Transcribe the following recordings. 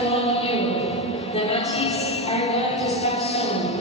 to warn you, the matches are going to start soon.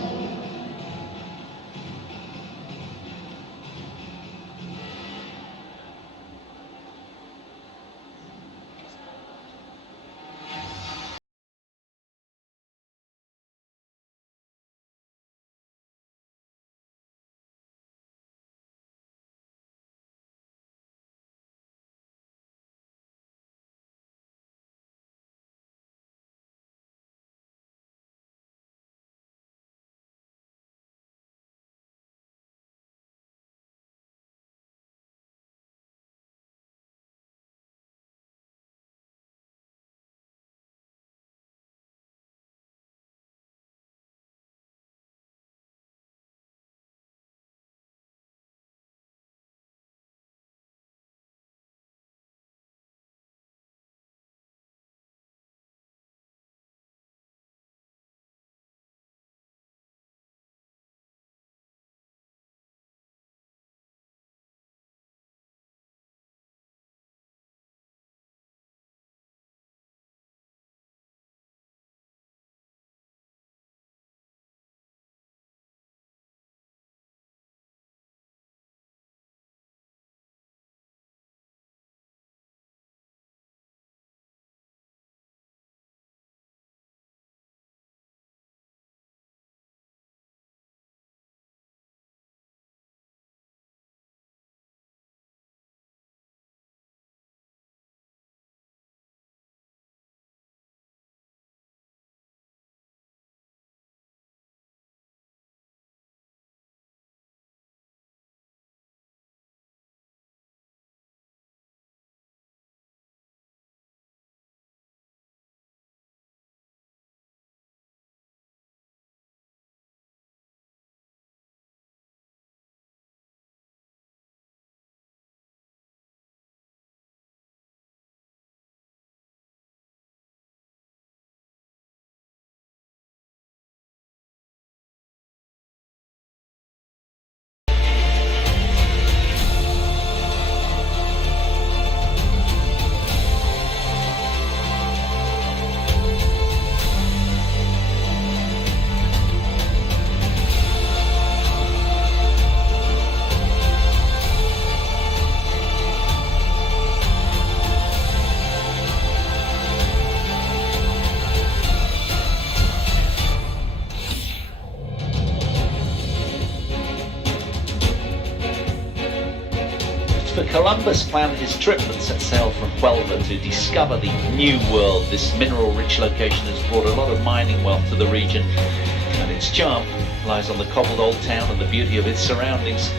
Columbus planned his trip and set sail from Huelva to discover the new world. This mineral-rich location has brought a lot of mining wealth to the region, and its charm lies on the cobbled old town and the beauty of its surroundings,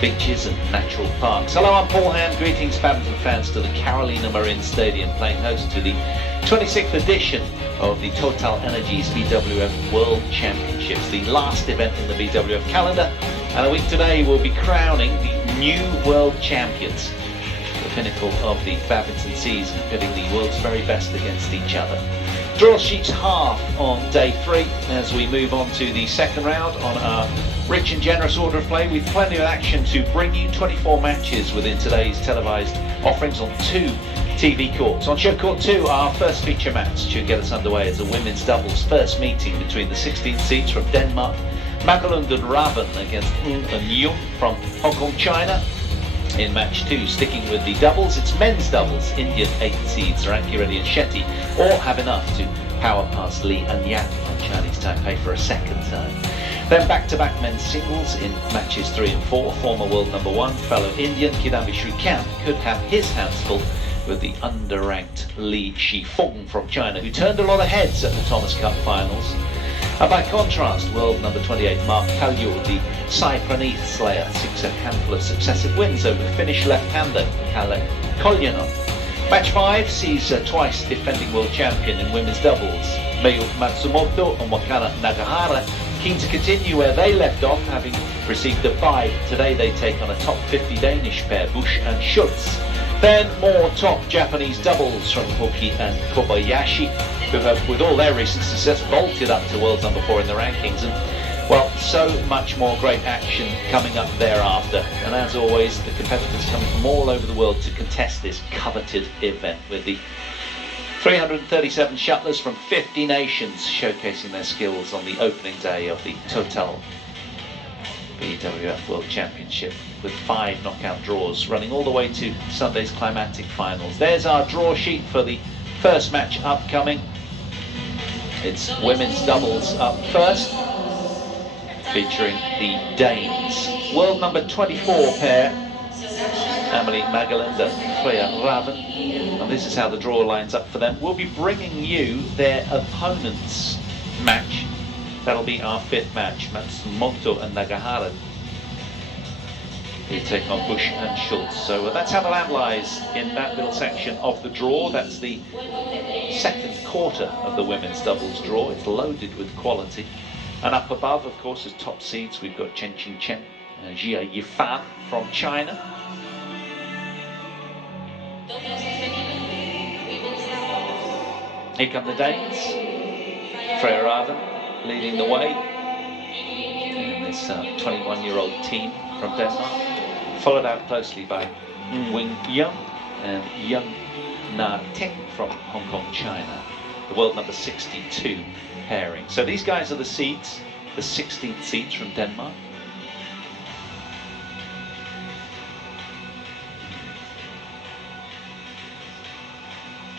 beaches and natural parks. Hello, I'm Paul Hand. Greetings, badminton fans, to the Carolina Marin Stadium, playing host to the 26th edition of the TotalEnergies BWF World Championships, the last event in the BWF calendar. And a week today we'll be crowning the new world champions, the pinnacle of the badminton season, pitting the world's very best against each other. Draw sheets half on day 3 as we move on to the second round on our rich and generous order of play, with plenty of action to bring you. 24 matches within today's televised offerings on 2 TV courts. On show court 2, our first feature match should get us underway as a women's doubles first meeting between the 16th seeds from Denmark, Magelund and Ravn, against Yeung and Yeung from Hong Kong, China. In match 2, sticking with the doubles, it's men's doubles. Indian 8th seeds Ranki Reddy and Shetty all have enough to power past Lee and Yang on Chinese Taipei for a second time. Then back-to-back men's singles in matches 3 and 4. Former world number 1 fellow Indian Kidambi Srikanth could have his hands full with the under-ranked Li Shifeng from China, who turned a lot of heads at the Thomas Cup finals. And by contrast, world number 28 Mark Kalyu, the Sai Praneeth slayer, seeks a handful of successive wins over Finnish left-hander Kalle Koljanov. Match 5 sees twice defending world champion in women's doubles Mayu Matsumoto and Wakana Nagahara keen to continue where they left off, having received a bye. Today they take on a top 50 Danish pair, Bush and Schultz. Then more top Japanese doubles from Hoki and Kobayashi, who have, with all their recent success, vaulted up to world number 4 in the rankings. And, well, so much more great action coming up thereafter. And as always, the competitors coming from all over the world to contest this coveted event, with the 337 shuttlers from 50 nations showcasing their skills on the opening day of the TOTAL BWF World Championship, with 5 knockout draws running all the way to Sunday's climactic finals. There's our draw sheet for the first match upcoming. It's women's doubles up first, featuring the Danes. World number 24 pair, Magelund and Ravn. And this is how the draw lines up for them. We'll be bringing you their opponents' match. That'll be our 5th match. Matsumoto and Nagahara, who take on Bush and Schultz. So that's how the land lies in that little section of the draw. That's the second quarter of the women's doubles draw. It's loaded with quality. And up above, of course, as top seeds, we've got Chen Qingchen and Jia Yifan from China. Here come the Danes. Freya Ravn leading the way. And this 21-year-old team from Denmark, followed out closely by Yeung and Yeung from Hong Kong, China. The world number 62 pairing. So these guys are the seeds, the 16th seeds from Denmark.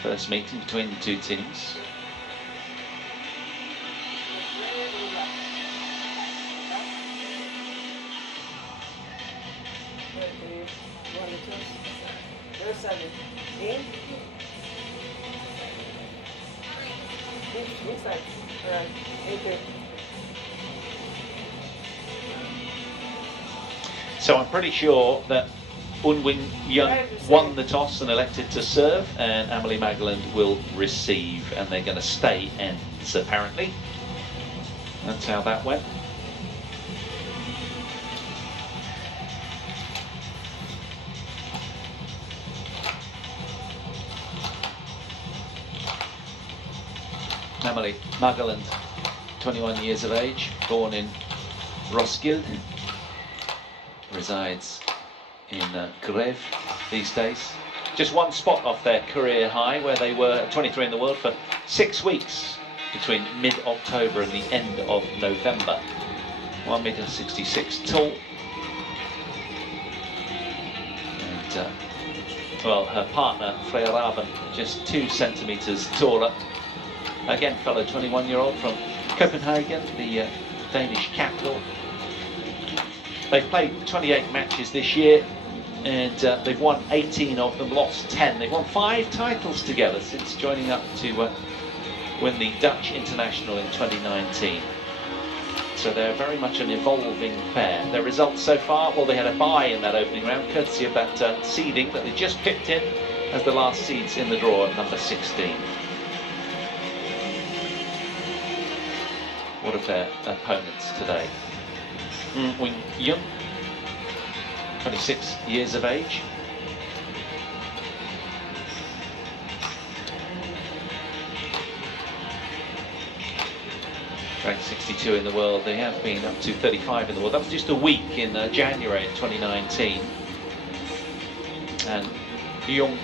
First meeting between the two teams. So I'm pretty sure that Yeung won the toss and elected to serve, and Amelie Magelund will receive, and they're going to stay ends apparently. That's how that went. Amelie Magelund, 21 years of age, born in Roskilde, resides in Greve these days. Just one spot off their career high, where they were 23 in the world for 6 weeks between mid-October and the end of November. 1.66 m tall. And, well, her partner, Freya Ravn, just 2 centimetres taller. Again, fellow 21-year-old from Copenhagen, the Danish capital. They've played 28 matches this year, and they've won 18 of them, lost 10. They've won 5 titles together since joining up to win the Dutch International in 2019. So they're very much an evolving pair. Their results so far, well, they had a bye in that opening round, courtesy of that seeding that they just picked in as the last seeds in the draw at number 16. What of their opponents today? Yeung, 26 years of age. Ranked 62 in the world. They have been up to 35 in the world. That was just a week in January in 2019. And Yeung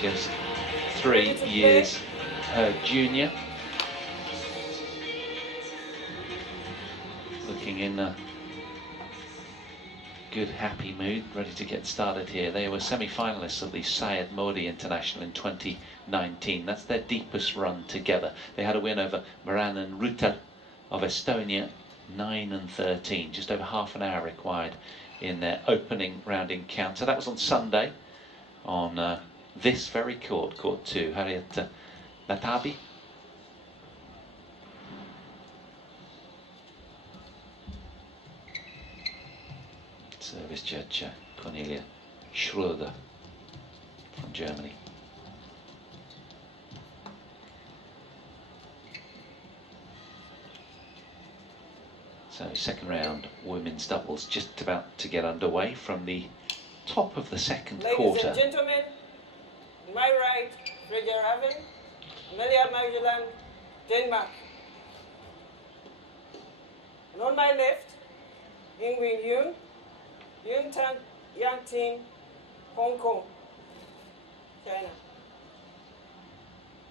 just 3 years her junior. Looking in a good, happy mood, ready to get started here. They were semi-finalists of the Syed Modi International in 2019. That's their deepest run together. They had a win over Maran and Ruta of Estonia, 9-13. Just over half an hour required in their opening round encounter. That was on Sunday on this very court, Court 2. Harriet Natabi. Service judge Cornelia Schroeder from Germany. So second round women's doubles just about to get underway from the top of the second quarter. Ladies and gentlemen, on my right, Freya Ravn, Amelia Magelund, Denmark. And on my left, Yeung, Yeung Tan, Yang Ting, Hong Kong. China.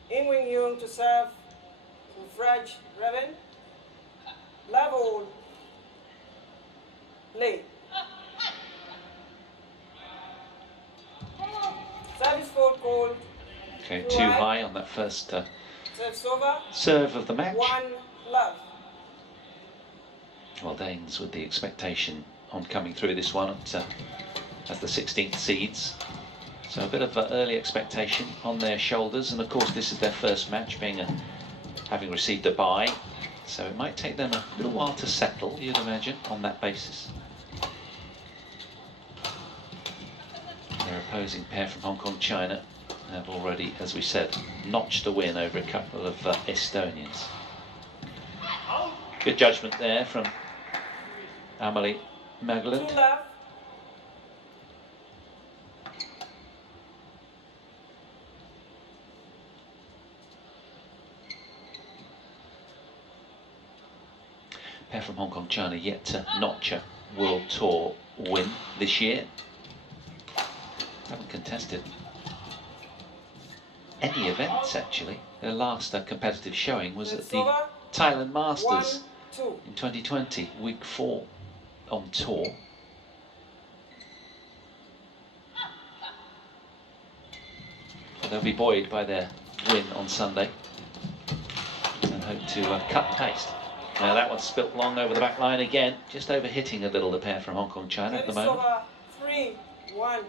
Yeung to serve to French Ravn. Level. Play. Service fault called. Okay, too high on that first serve of the match. 1-love. Well, Danes with the expectation on coming through this one as the 16th seeds. So a bit of early expectation on their shoulders, and of course this is their first match, being having received a bye. So it might take them a little while to settle, you'd imagine, on that basis. Their opposing pair from Hong Kong, China, have already, as we said, notched a win over a couple of Estonians. Good judgment there from Amelie Magelund. 2-love. Pair from Hong Kong, China yet to notch a World Tour win this year. Haven't contested any events actually. Their last competitive showing was at the Thailand Masters in 2020, week 4 on tour. But they'll be buoyed by their win on Sunday and hope to cut pace. Now that one's spilt long over the back line again, just overhitting a little the pair from Hong Kong, China at the moment. 3-1.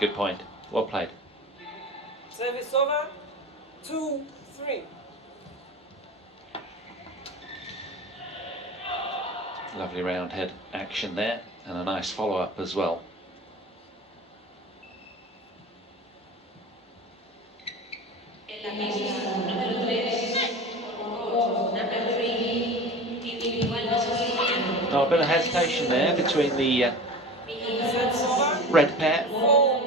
Good point. Well played. Service over. 2-3. Lovely round head action there, and a nice follow-up as well. Oh, a bit of hesitation there between the red pair. 4-2.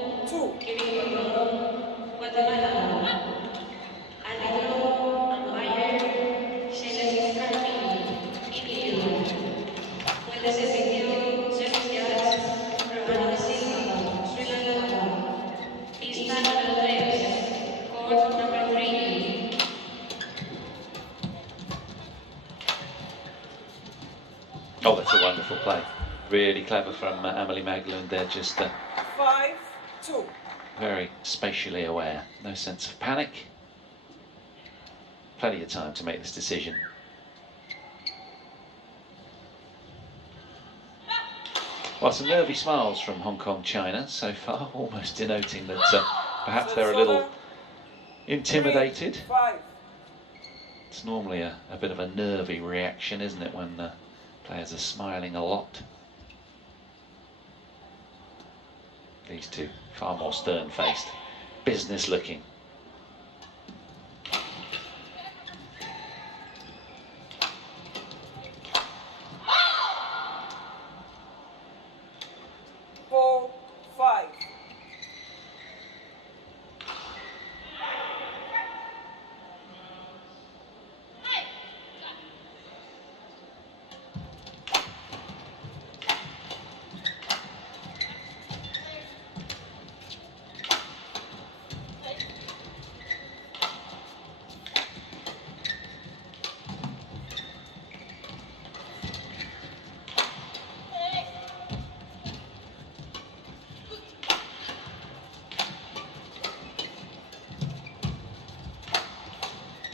Oh, that's a wonderful play. Really clever from Amelie Magelund there, just 5-2. very spatially aware. No sense of panic. Plenty of time to make this decision. Well, some nervy smiles from Hong Kong, China so far, almost denoting that perhaps they're a little intimidated. 3-5. It's normally a bit of a nervy reaction, isn't it, when players are smiling a lot. These two far more stern-faced, business-looking.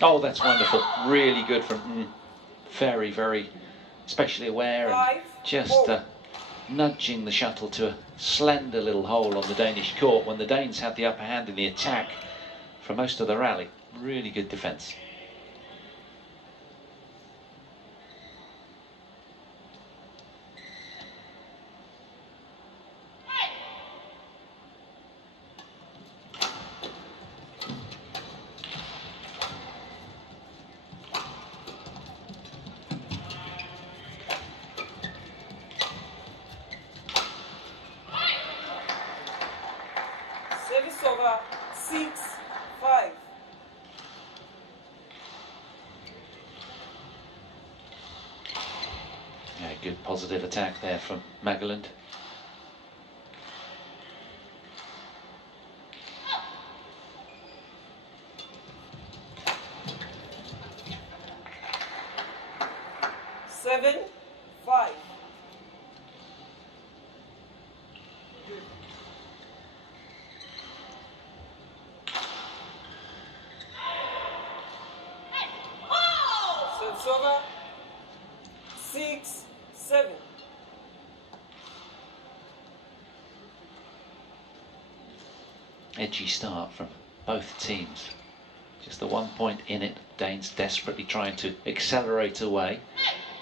Oh, that's wonderful. Really good from very, very spatially aware and just nudging the shuttle to a slender little hole on the Danish court when the Danes had the upper hand in the attack for most of the rally. Really good defence. 6-5. Yeah, good positive attack there from Magelund. Seven, 5. Serves over. 6-7. Edgy start from both teams. Just the 1 point in it. Danes desperately trying to accelerate away.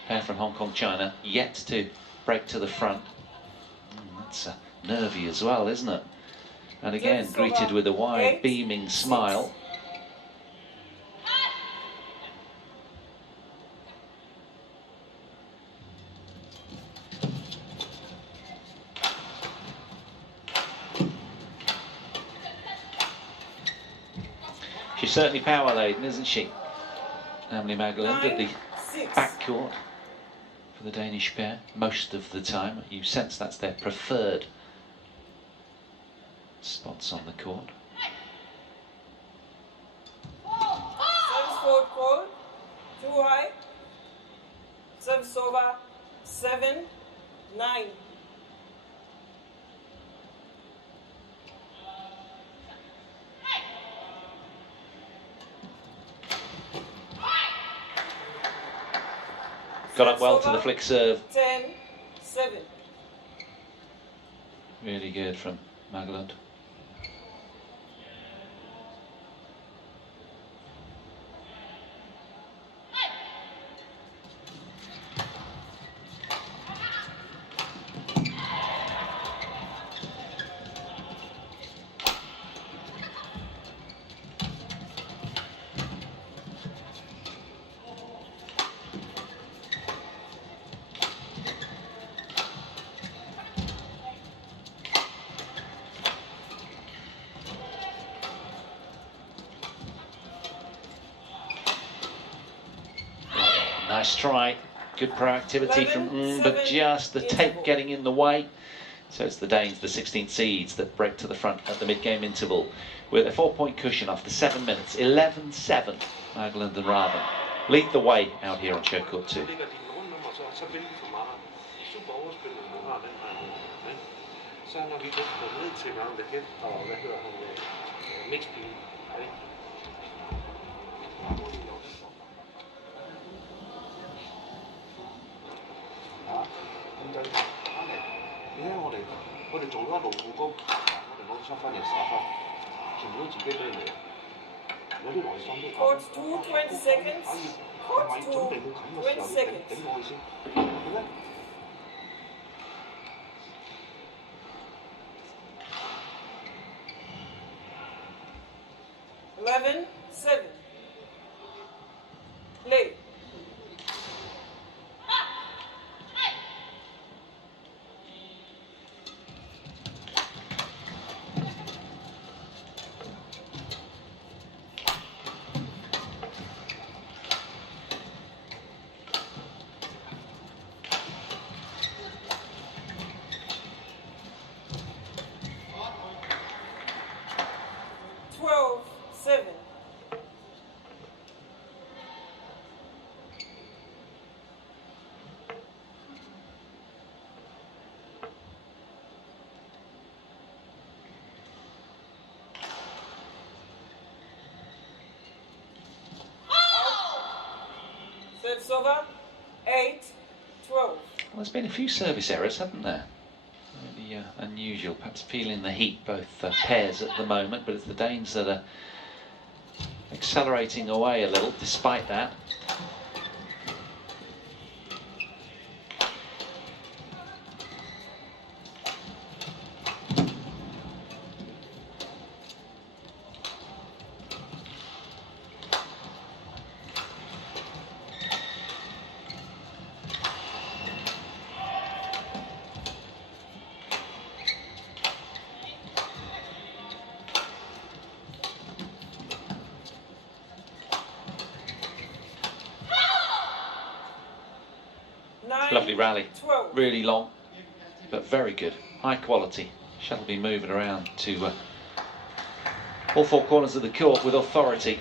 Pair from Hong Kong, China, yet to break to the front. That's nervy as well, isn't it? And again, greeted with a wide, beaming smile. She's certainly power-laden, isn't she? Emily Magelund at the backcourt for the Danish pair most of the time. You sense that's their preferred spots on the court. Service forward call. Too high. Service over. 7-9. Got up well to the flick serve. 10-7. Really good from Magelund. Nice try, good proactivity from but just the tape getting in the way. So it's the Danes, the 16th seeds, that break to the front at the mid-game interval with a 4-point cushion after 7 minutes. 11-7, Magelund and Ravn lead the way out here on show court 2. Court 2, 20 seconds. Court 2, 20 seconds. 11-7. Play. Serves over. 8-12. Well, there's been a few service errors, haven't there? Really unusual, perhaps feeling the heat, both pairs at the moment, but it's the Danes that are accelerating away a little despite that. 9, Lovely rally, 12. really long, but very good, high quality. Shuttle be moving around to all four corners of the court with authority.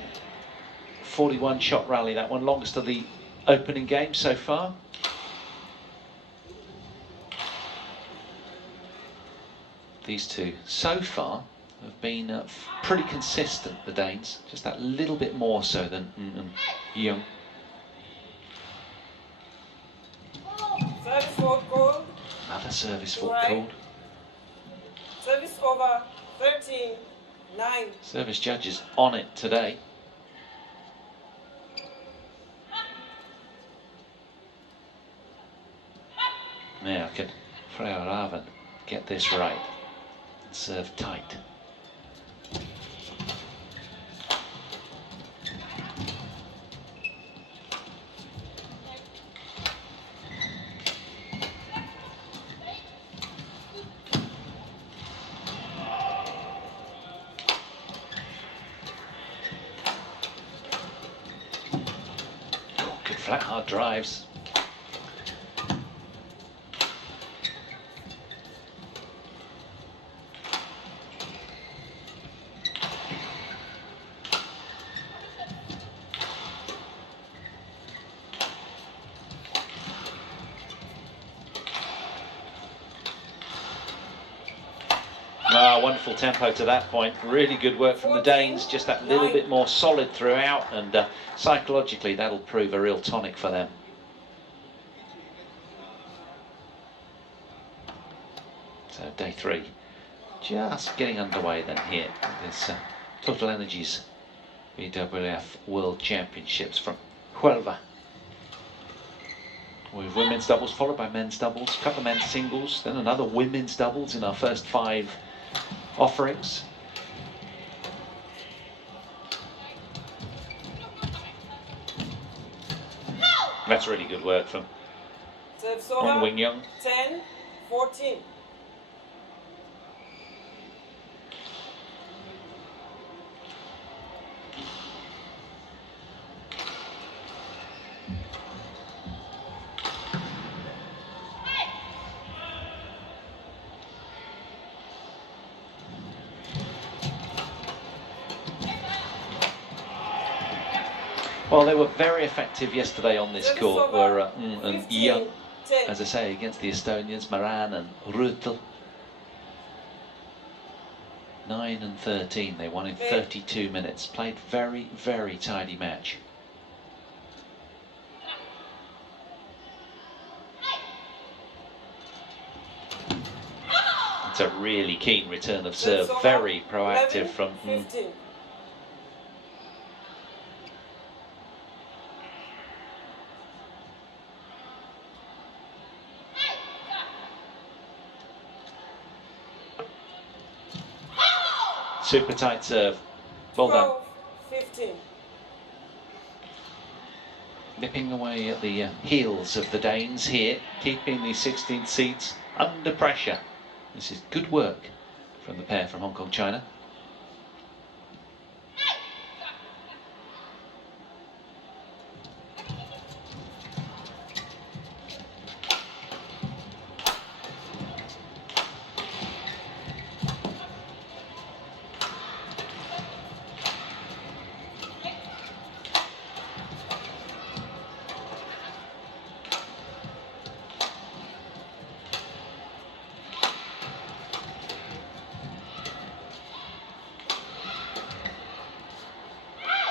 41 shot rally, that one, longest of the opening game so far. These two so far have been pretty consistent, the Danes, just that little bit more so than Yeung. Service fault called. Another service fault Right. called. Service over 13, 9. Service judges on it today. Now can Ravn get this right and serve tight. Good flat hard drives. Wonderful tempo to that point. Really good work from the Danes, just that little bit more solid throughout, and psychologically that'll prove a real tonic for them. So day 3 just getting underway then here with this TotalEnergies BWF World Championships from Huelva. With women's doubles followed by men's doubles, a couple of men's singles, then another women's doubles in our first 5 offerings. That's really good work from Yeung. 10, 14. Well, they were very effective yesterday on this court, were and Yeung, as I say, against the Estonians, Magelund and R32. 9 and 13, they won in 32 minutes. Played very, very tidy match. It's a really keen return of serve, very proactive from. Super tight serve. Well done. 15. Nipping away at the heels of the Danes here, keeping the 16th seeds under pressure. This is good work from the pair from Hong Kong, China.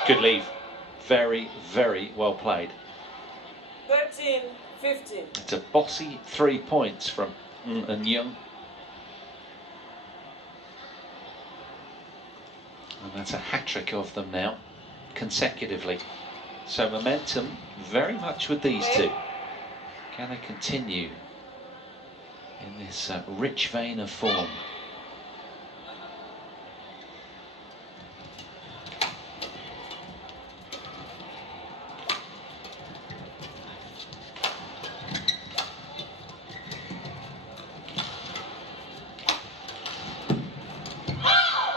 Good leave. Very, very well played. 13, 15. It's a bossy 3 points from Yeung. And that's a hat-trick of them now, consecutively. So momentum very much with these two. Can they continue in this rich vein of form?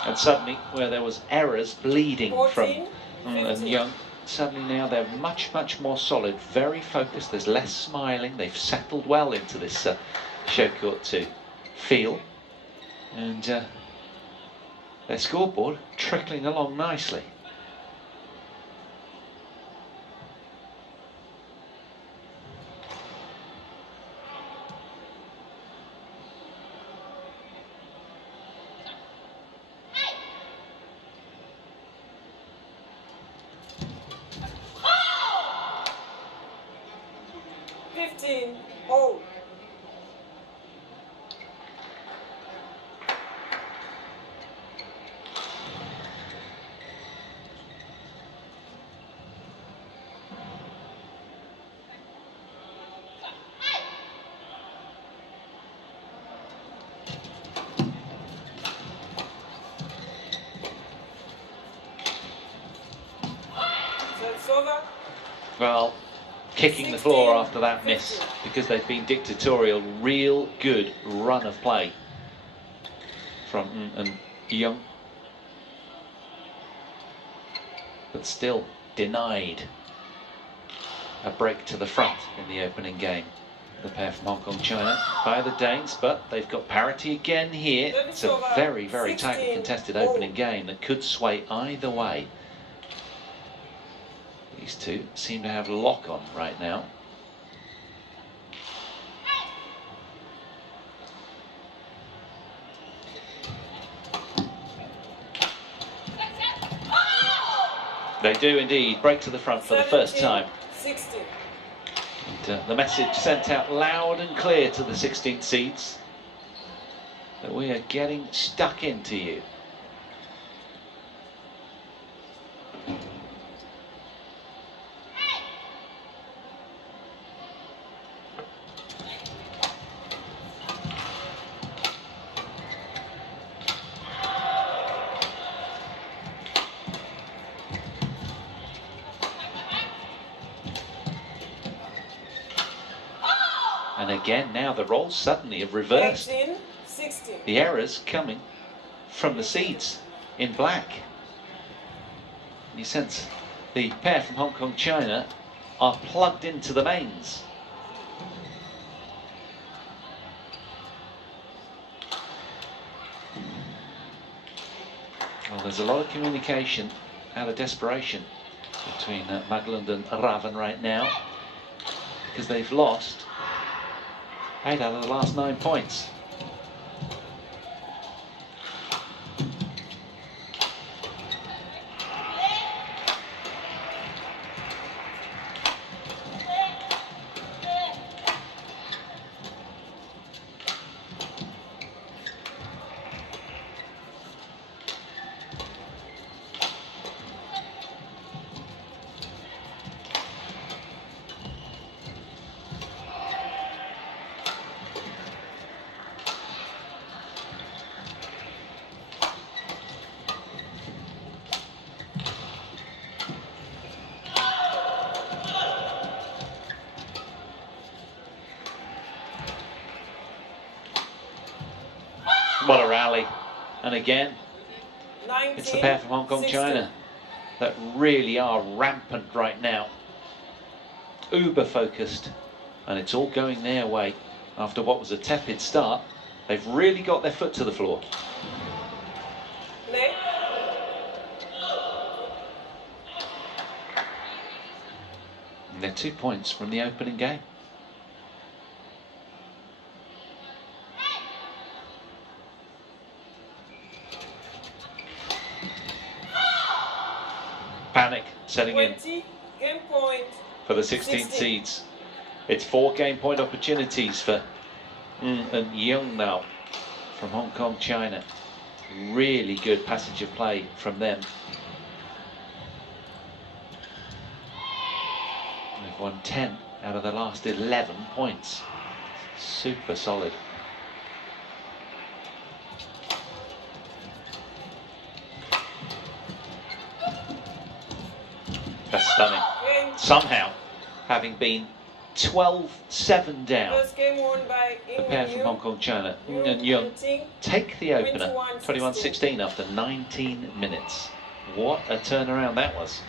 And suddenly, where there was errors bleeding 14, from 15. Yeung, suddenly now they're much more solid, very focused. There's less smiling. They've settled well into this show court 2 feel, and their scoreboard trickling along nicely. Oh. So it's over. Well, kicking the floor after that miss because they've been dictatorial. Real good run of play from Yeung, but still denied a break to the front in the opening game. The pair from Hong Kong, China by the Danes, but they've got parity again here. It's a very tightly contested opening game that could sway either way. These two seem to have lock on right now. They do indeed break to the front for the first time. 16. And, the message sent out loud and clear to the 16th seeds that we are getting stuck into you. And again, now the roles suddenly have reversed. 18, 16. The errors coming from the seeds in black. You sense the pair from Hong Kong, China are plugged into the mains. Well, there's a lot of communication out of desperation between Magelund and Ravn right now, because they've lost 8 out of the last 9 points. What a rally. And again, 19, it's the pair from Hong Kong, 16. China that really are rampant right now. Uber focused, and it's all going their way. After what was a tepid start, they've really got their foot to the floor. Play. And they're 2 points from the opening game. Panic setting in 20, game point. for the 16th seeds. It's 4 game point opportunities for and Yeung now from Hong Kong, China. Really good passage of play from them. They've won 10 out of the last 11 points. Super solid. That's stunning. Somehow, having been 12-7 down, First game won by the pair from Hong Kong, China, and Yeung take the opener 21-16 after 19 minutes. What a turnaround that was.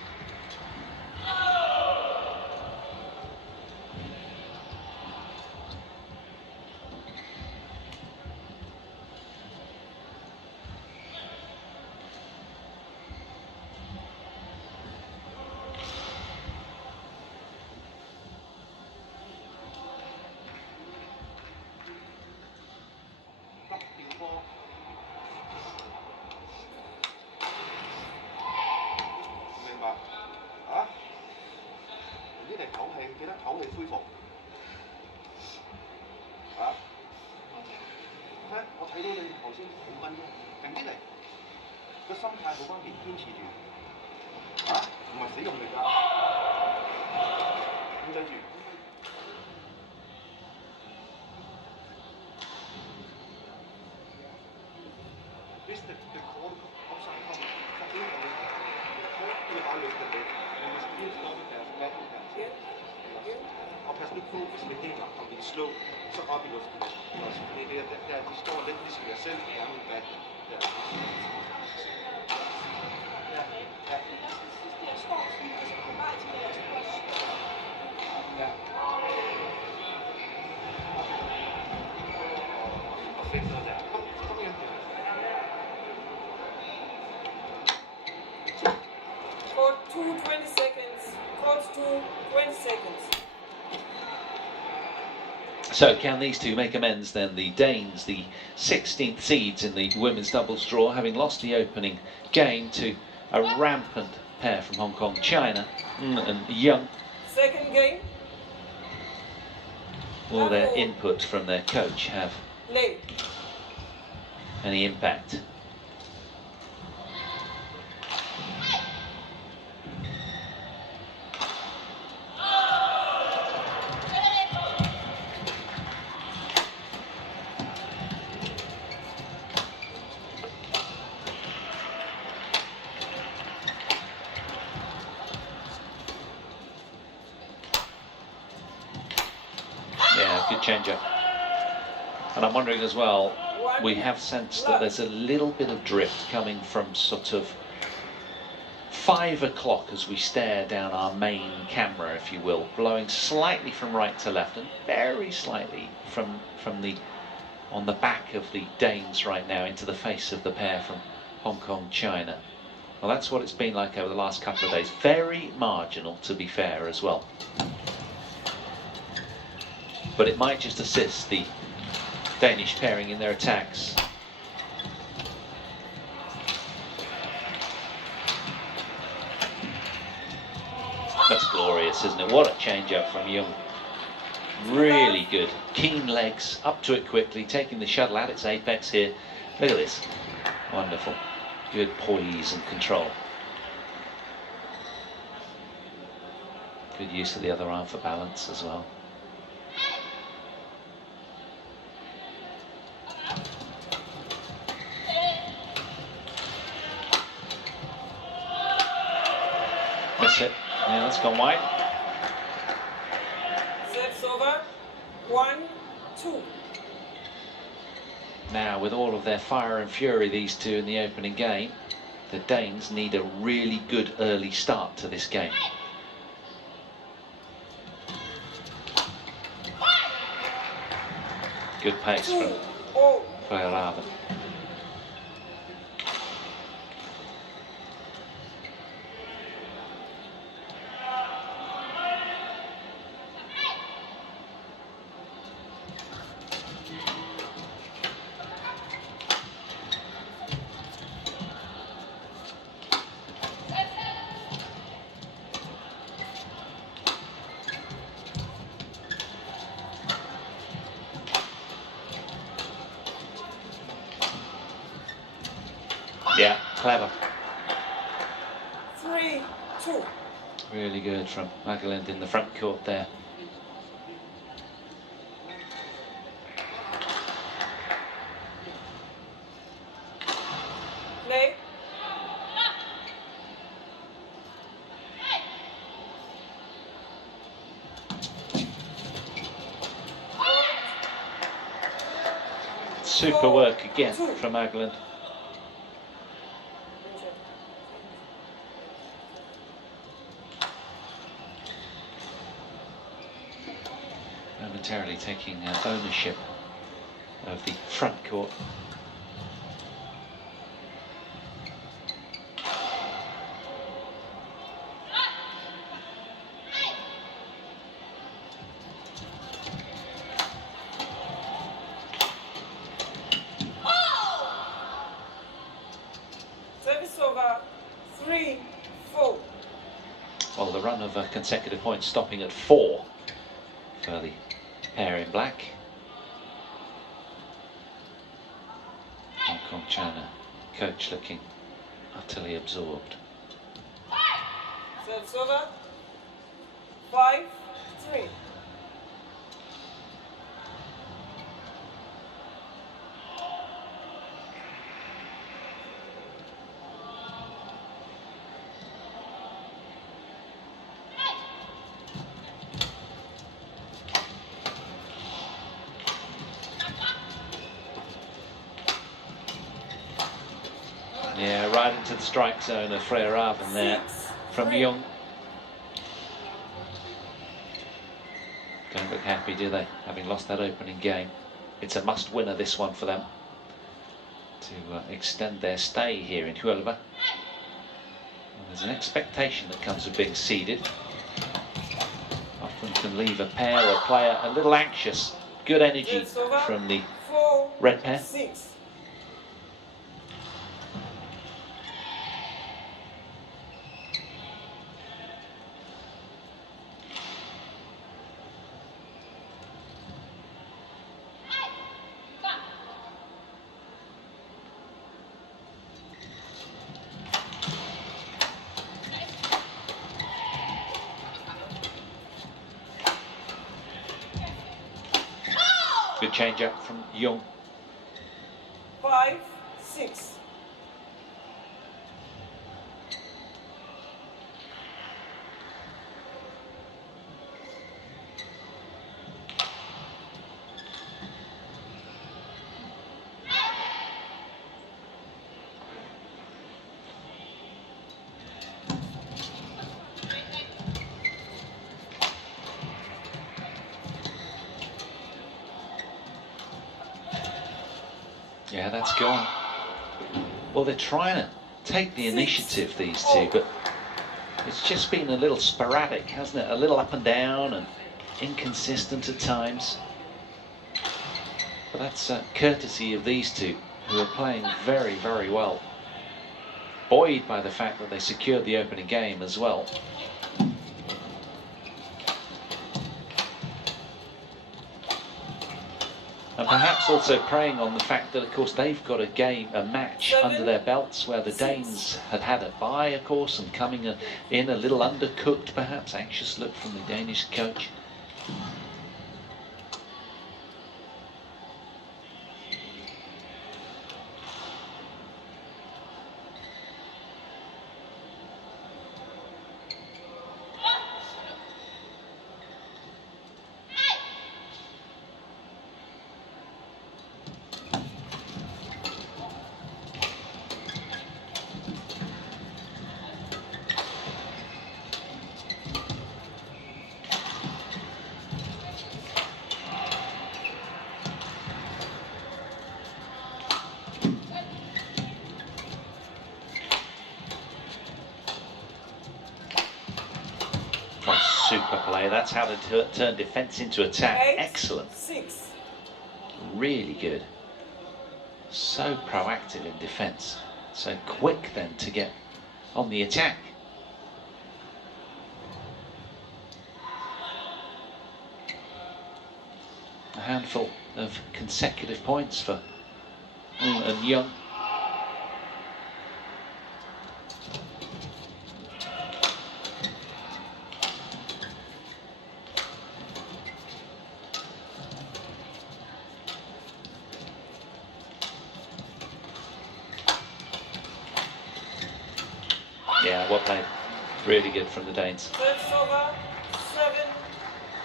先5分鐘，靜啲嚟，個心態好關鍵，堅持住，唔係死用力㗎，控制住。This the call outside cover. Something you har lyst til det. Men hvis de ikke stopper deres badminton, og pas nu på, hvis vi hænger og vil slå, så op i luften. Fordi de står lidt ligesom jeg selv er med badminton. Ja. Og fik noget der. Kom igen. Court 2, 20 seconds. Court 2, 20 seconds. So can these two make amends then? The Danes, the 16th seeds in the women's doubles draw, having lost the opening game to a rampant pair from Hong Kong, China, and Yeung. Second game. Will their input from their coach have Play. any impact? Yeah, good change-up. And I'm wondering as well, we have sensed that there's a little bit of drift coming from sort of 5 o'clock as we stare down our main camera, if you will, blowing slightly from right to left and very slightly from the on the back of the Danes right now into the face of the pair from Hong Kong, China. Well, that's what it's been like over the last couple of days. Very marginal, to be fair, as well. But it might just assist the Danish pairing in their attacks. That's glorious, isn't it? What a change-up from Yeung. Really good. Keen legs, up to it quickly, taking the shuttle at its apex here. Look at this. Wonderful. Good poise and control. Good use of the other arm for balance as well. Miss it. Yeah, that's gone wide. Sets over. 1, 2. Now, with all of their fire and fury, these two in the opening game, the Danes need a really good early start to this game. Good pace from Ravn. Yeah, clever. 3, 2. Really good from Magelund in the front court there. Play. Super work again from Magelund. Momentarily taking ownership of the front court. Service over. 3, 4. Well, the run of consecutive points stopping at 4 for the pair in black. Hong Kong China coach looking utterly absorbed. Service over. 5-3. Yeah, right into the strike zone of Ravn there from Yeung. Don't look happy, do they? Having lost that opening game. It's a must-winner, this one, for them to extend their stay here in Huelva. And there's an expectation that comes with being seeded. Often can leave a pair or player a little anxious. Good energy from the red pair. 4-6. Good change up from Yeung. 5-6. Yeah, that's gone. Well, they're trying to take the initiative, these two, but it's just been a little sporadic, hasn't it? A little up and down and inconsistent at times. But that's courtesy of these two, who are playing very, very well. Buoyed by the fact that they secured the opening game as well. And perhaps also preying on the fact that, of course, they've got a match under their belts where the Danes had a bye, of course, and coming in a little undercooked, perhaps. Anxious look from the Danish coach. Super play. That's how they turn defence into attack. Excellent. 6. Really good. So proactive in defence. So quick then to get on the attack. A handful of consecutive points for and Yeung. Yeah, well played. Really good from the Danes. Service over.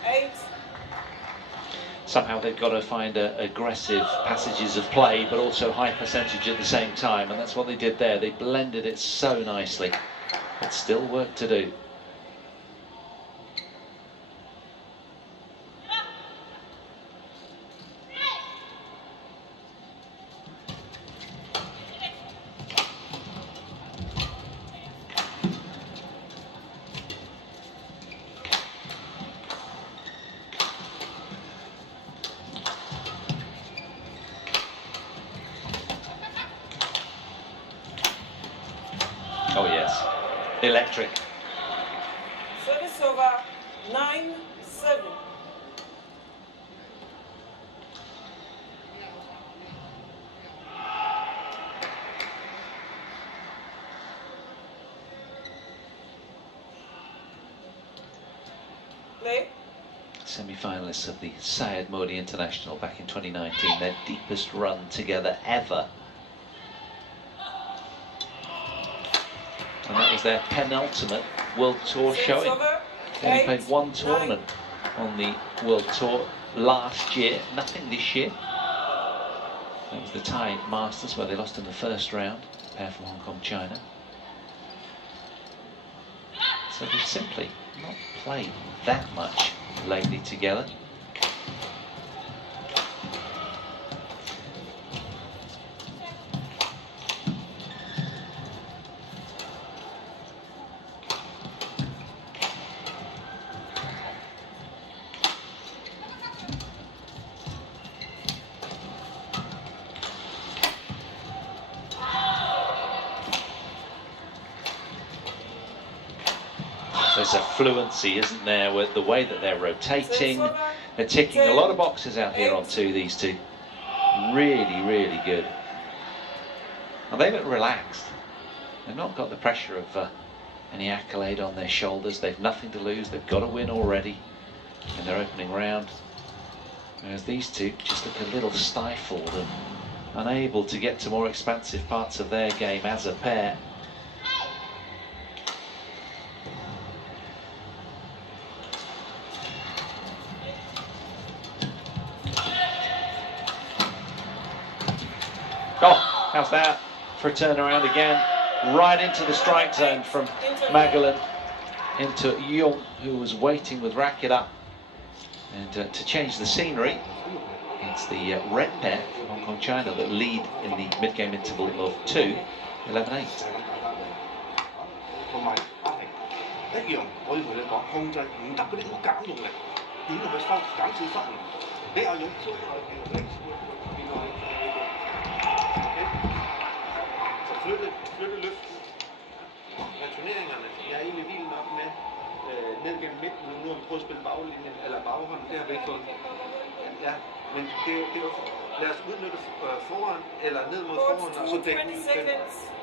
7-8. Somehow they've got to find aggressive passages of play, but also high percentage at the same time, and that's what they did there. They blended it so nicely, but still work to do. Oh yes, electric. Service over. 9-7. semi-finalists of the Syed Modi International back in 2019, their deepest run together ever. And that was their penultimate World Tour showing. They only played one tournament on the World Tour last year, nothing this year. That was the Thai Masters where they lost in the first round, a pair from Hong Kong, China. So they've simply not played that much lately together. There's a fluency, isn't there, with the way that they're rotating. They're ticking a lot of boxes out here on these two. Really, really good. And they look relaxed. They've not got the pressure of any accolade on their shoulders. They've nothing to lose. They've got to win already in their opening round. Whereas these two just look a little stifled and unable to get to more expansive parts of their game as a pair. Oh, how's that for a turnaround again? Right into the strike zone from Magelund into Yeung, who was waiting with racket up. And to change the scenery, it's the red pair from Hong Kong, China that lead in the mid-game interval of 2, 11-8. Flytte løften af turneringerne. Jeg er egentlig vild nok med ned gennem midten. Nu har vi prøvet at spille baglinjen eller baghånden. Det har vi ikke fået. Ja, men det er jo, lad os udnytte foran eller ned mod foran og så dække den.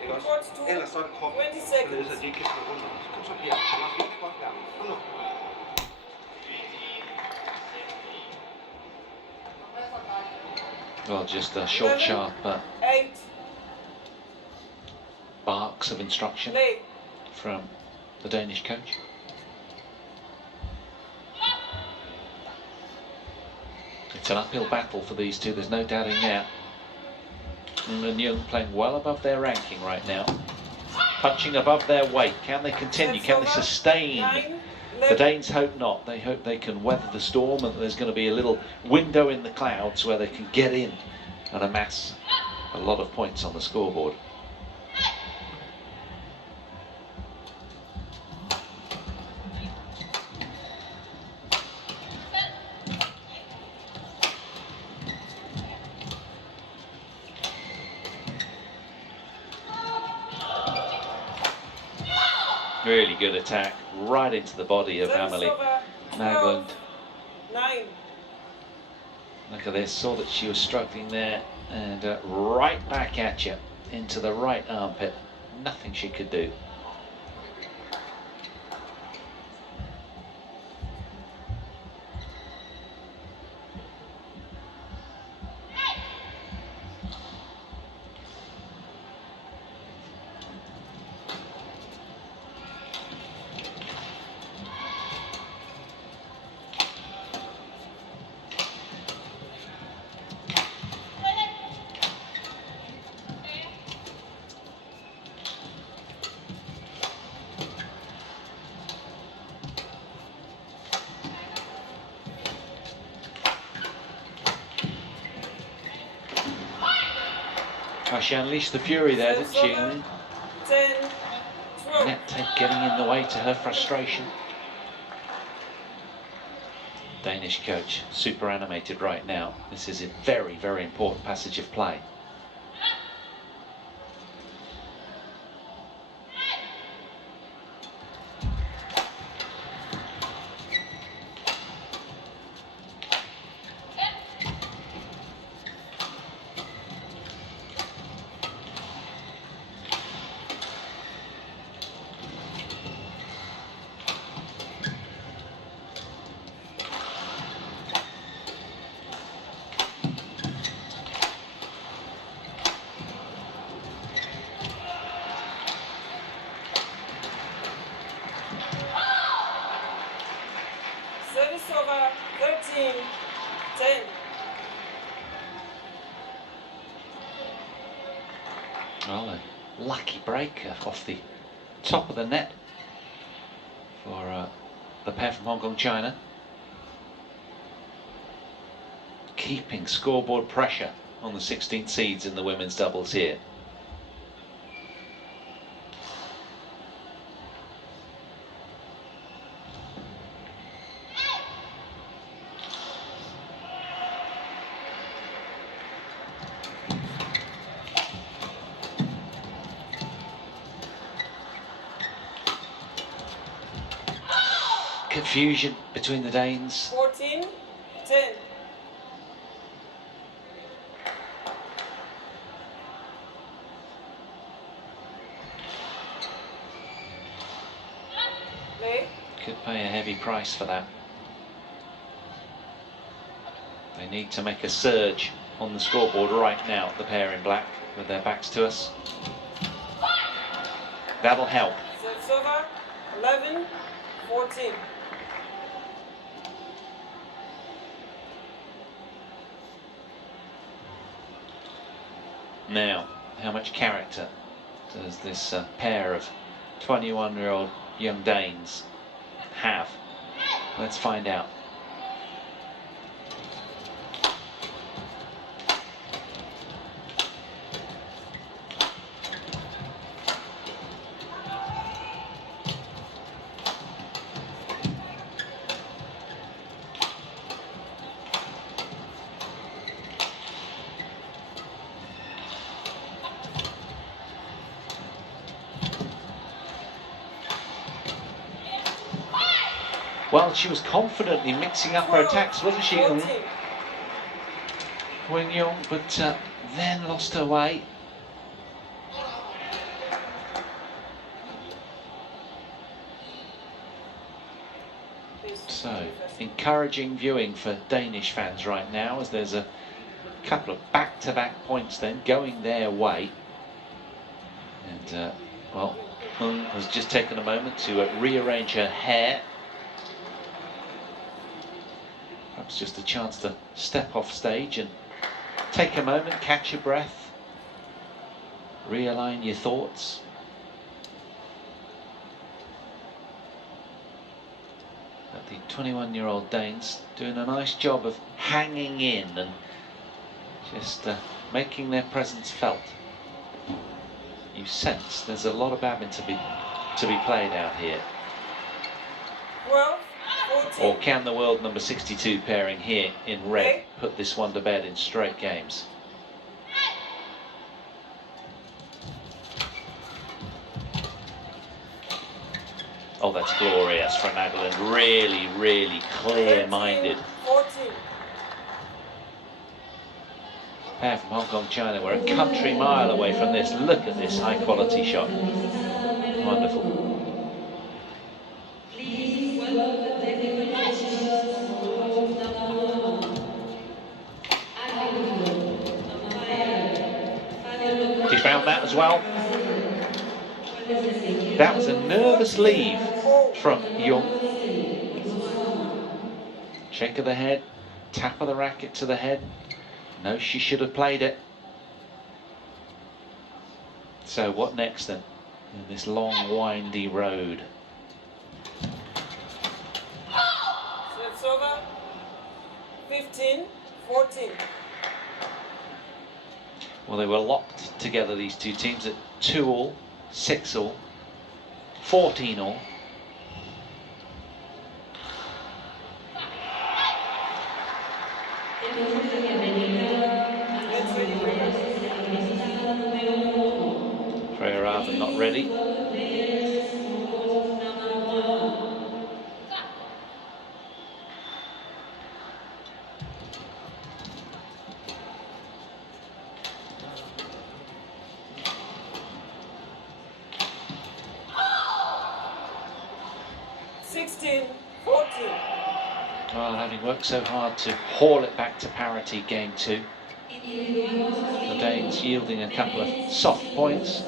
Ikke også? Ellers så er det kroppen, således at de ikke kan slå rundt. Så kom så Pierre. Lad os lige godt der. Kom nu. Well, just a short, sharp barks of instruction from the Danish coach. It's an uphill battle for these two, there's no doubting that. And Yeung playing well above their ranking right now. Punching above their weight. Can they continue? Can they sustain? The Danes hope not. They hope they can weather the storm and there's going to be a little window in the clouds where they can get in and amass a lot of points on the scoreboard. Really good attack, right into the body of Amelie Magelund. Look at this, saw that she was struggling there, and right back at you, into the right armpit. Nothing she could do. She unleashed the fury there, didn't she? Net getting in the way to her frustration. Danish coach, super animated right now. This is a very, very important passage of play. Well, a lucky break off the top of the net for the pair from Hong Kong, China. Keeping scoreboard pressure on the 16 seeds in the women's doubles here. Confusion between the Danes. 14-10. Could pay a heavy price for that. They need to make a surge on the scoreboard right now, the pair in black, with their backs to us. That'll help. Sets over, 11-14. Now, how much character does this pair of 21-year-old young Danes have? Let's find out. Well, she was confidently mixing up her attacks, wasn't she, Yeung? But then lost her way. So, encouraging viewing for Danish fans right now, as there's a couple of back-to-back points then going their way. And, well, Yeung has just taken a moment to rearrange her hair. Perhaps just a chance to step off stage and take a moment, catch your breath, realign your thoughts. But the 21-year-old Danes doing a nice job of hanging in and just making their presence felt. You sense there's a lot of badminton to be played out here. Well, or can the world number 62 pairing here in red put this one to bed in straight games? Oh, that's glorious from Magelund. Really, really clear-minded. Pair from Hong Kong, China. We're a country mile away from this. Look at this high-quality shot. Wonderful. He found that as well. That was a nervous leave from Yeung. Shake of the head, tap of the racket to the head. No, she should have played it. So what next then in this long windy road? It's over. 15-14. Well, they were locked together, these two teams, at 2-all, 6-all, 14-all. Ravn not ready. Well, having worked so hard to haul it back to parity game 2, the Danes yielding a couple of soft points.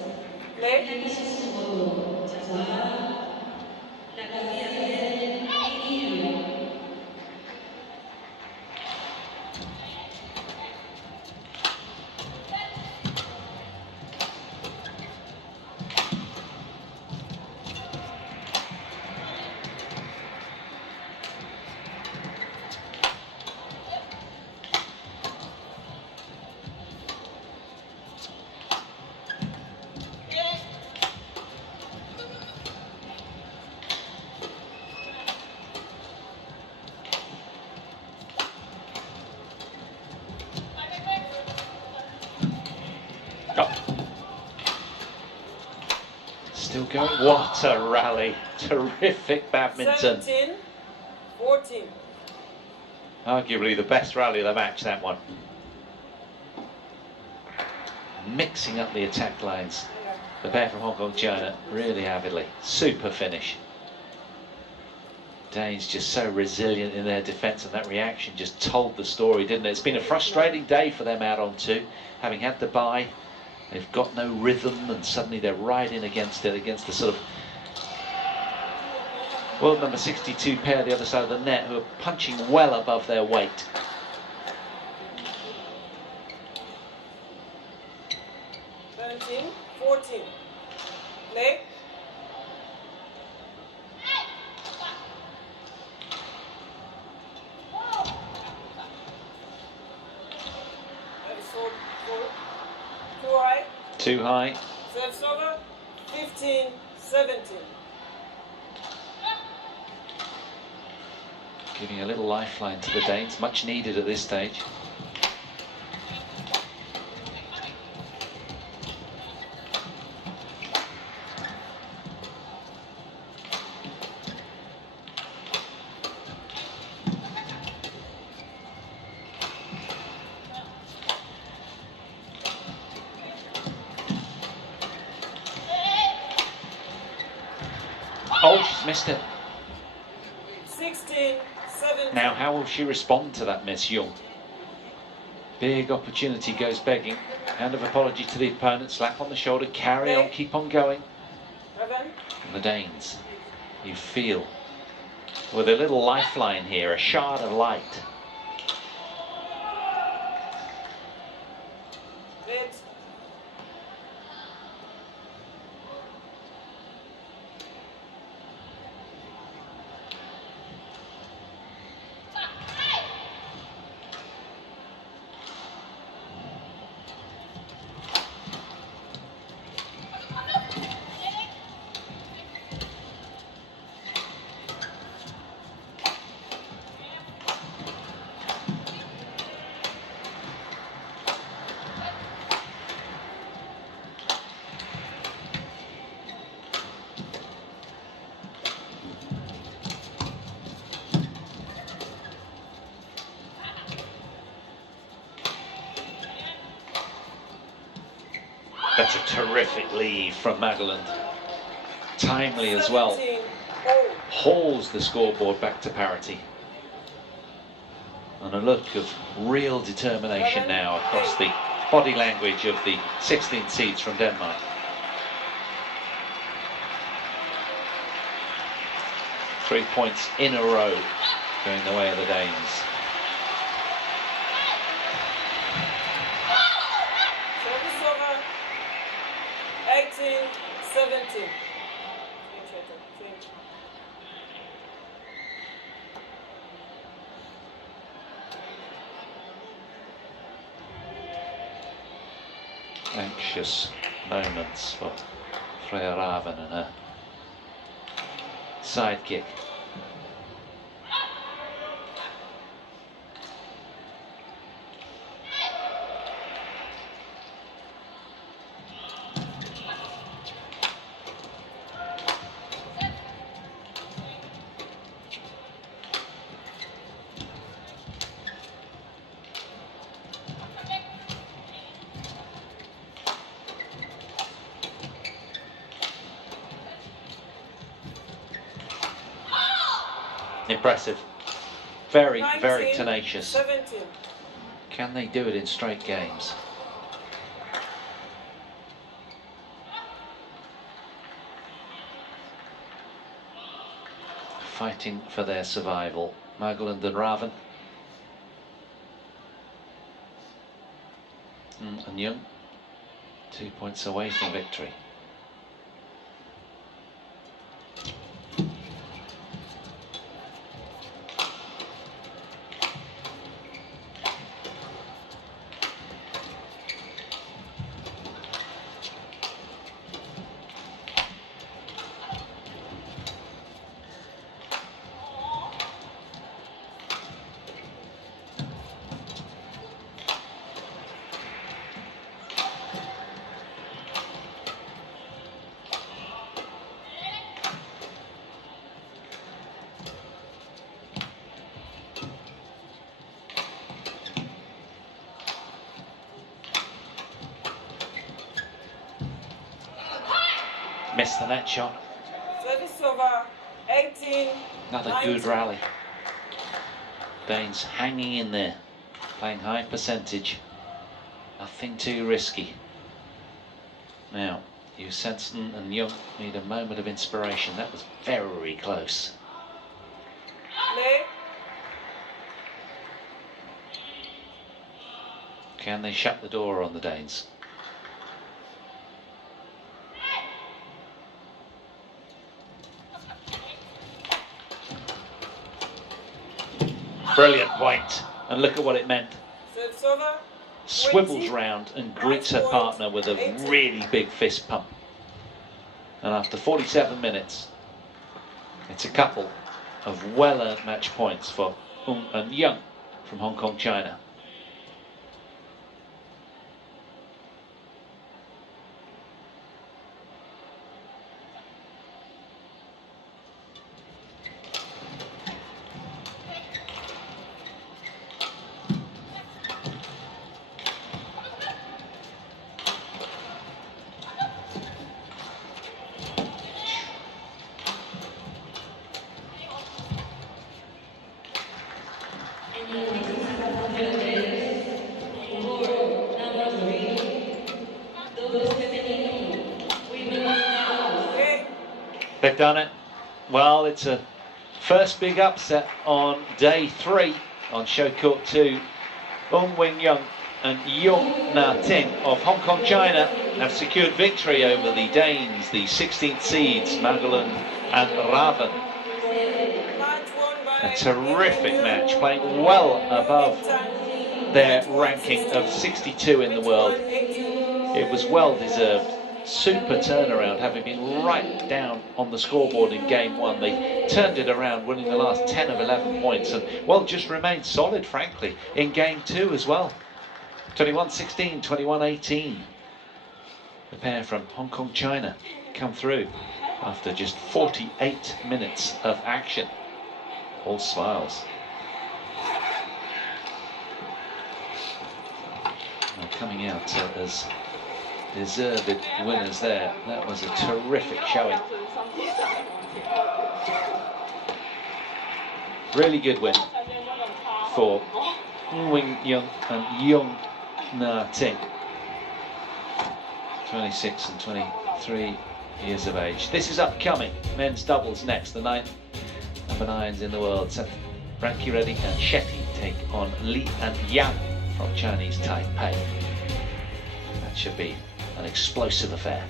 going. What a rally. Terrific badminton. 17-14. Arguably the best rally of the match, that one. Mixing up the attack lines. The pair from Hong Kong, China, really avidly. Super finish. Danes just so resilient in their defence, and that reaction just told the story, didn't it? It's been a frustrating day for them out on 2. Having had the bye, they've got no rhythm, and suddenly they're right in against it, against the sort of world number 62 pair the other side of the net, who are punching well above their weight. 17-14. Play. Too high. Too high. Serves over. 15-17. Giving a little lifeline to the Danes, much needed at this stage. Oh, she's missed it. 16-17. Now, how will she respond to that miss, Yeung? Big opportunity goes begging. Hand of apology to the opponent, slap on the shoulder, carry on, keep on going. Ravn. And the Danes, you feel, with a little lifeline here, a shard of light. Red. That's a terrific lead from Magelund. Timely as well. 17-0. Hauls the scoreboard back to parity. And a look of real determination now across the body language of the 16 seeds from Denmark. Three points in a row going the way of the Danes. Service over. 18-17. Anxious moments for Ravn and her sidekick. Impressive. Very, very tenacious. 17. Can they do it in straight games? Fighting for their survival. Magelund and Ravn. And Yeung, 2 points away from victory. Missed the net shot. Service over 18. Another 19. good rally. Danes hanging in there, playing high percentage. Nothing too risky. Now, Svensson and Yeung need a moment of inspiration. That was very close. Play. Can they shut the door on the Danes? Brilliant point, and look at what it meant. Service over. Swivels round and greets her partner with a really big fist pump. And after 47 minutes, it's a couple of well-earned match points for and Yeung from Hong Kong, China. They've done it. Well, it's a first big upset on day 3 on show court 2. Yeung and Yeung Na-ting of Hong Kong, China have secured victory over the Danes, the 16th seeds, Magelund and Ravn. A terrific match, playing well above their ranking of 62 in the world. It was well deserved. Super turnaround, having been right down on the scoreboard in game 1. They turned it around, winning the last 10 of 11 points, and well, just remained solid, frankly, in game 2 as well. 21-16, 21-18. The pair from Hong Kong, China come through after just 48 minutes of action. All smiles. Well, coming out as deserved winners there. That was a terrific showing. Really good win for Yeung and Yeung Na-ting. 26 and 23 years of age. This is upcoming. Men's doubles next. The 9th number 9s in the world. Seth Ranki-Reddy and Shetty take on Li and Yang from Chinese Taipei. That should be an explosive affair.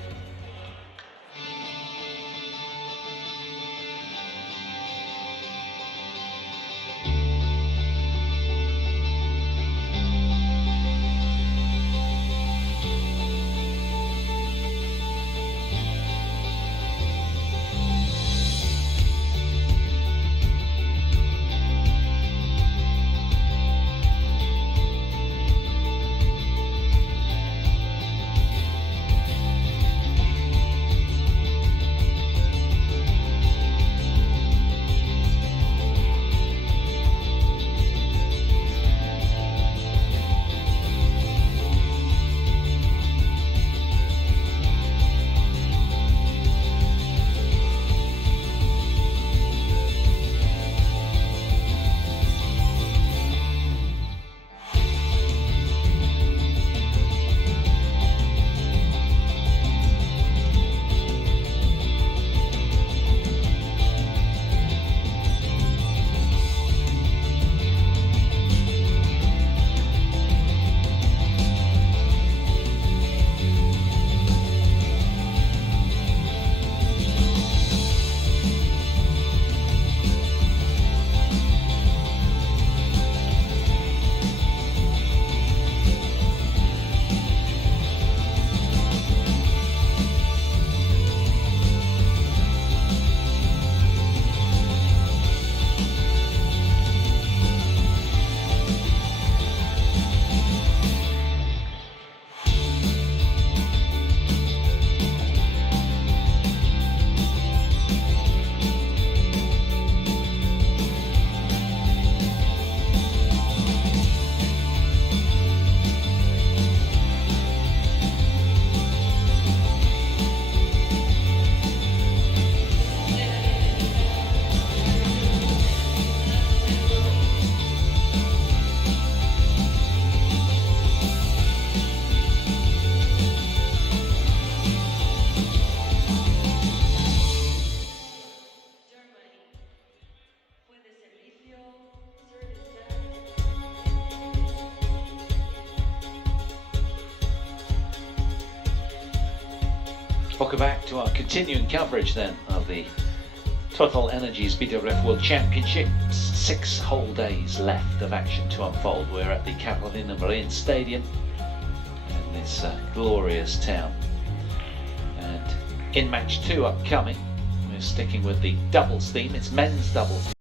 Welcome back to our continuing coverage then of the TotalEnergies BWF World Championships. 6 whole days left of action to unfold. We're at the Carolina Marine Stadium in this glorious town. And in match 2 upcoming, we're sticking with the doubles theme. It's men's doubles.